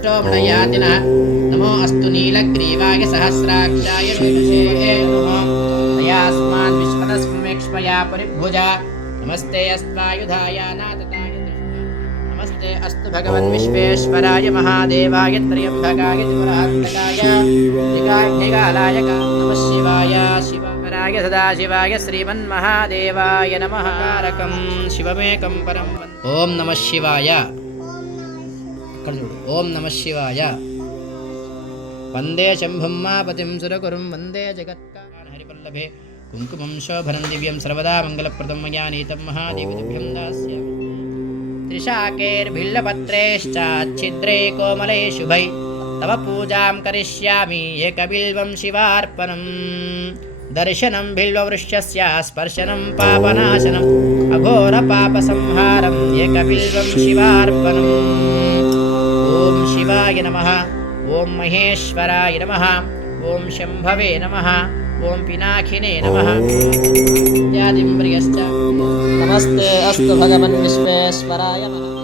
दृष्टो मृडयातिनः नमो अस्तु नीलग्रीवाय सहस्राक्षाय वीक्षे नमः तयास्मान् विश्वतस्मेक्ष्मया परिभुजा नमस्ते अस्त्वायुधाय नातताय नमस्ते अस्तु भगवन् विश्वेश्वराय महादेवाय त्र्यम्बकाय त्रिपुरान्तकाय त्रिकाग्निकालाय नमः शिवाय शिवराय सदाशिवाय श्रीमन्महादेवाय नमः कारकं शिवमेकं परं ओं नमः शिवाय ओं नमः शिवाय वन्दे शम्भुं मापतिं सुरगुरुं वन्दे जगत्कारणं हरिवल्लभे कुङ्कुमं शोभनं दिव्यं सर्वदा मङ्गलप्रदं मया नीतं महादेवतुभ्यं दास्यामि त्रिशाकेर्भिल्लपत्रेश्चाच्छिद्रे कोमले शुभै तव पूजां करिष्यामि एकबिल्वं शिवार्पणम् दर्शनं बिल्ववृक्षस्य स्पर्शनं पापनाशनम् अघोरपापसंहारम् एकबिल्वं शिवार्पणम् ॐ शिवाय नमः ॐ महेश्वराय नमः ॐ शम्भवे नमः ॐ पिनाकिने नमः इत्यादिं प्रियश्च नमस्ते अस्तु भगवन् विश्वेश्वराय नमः।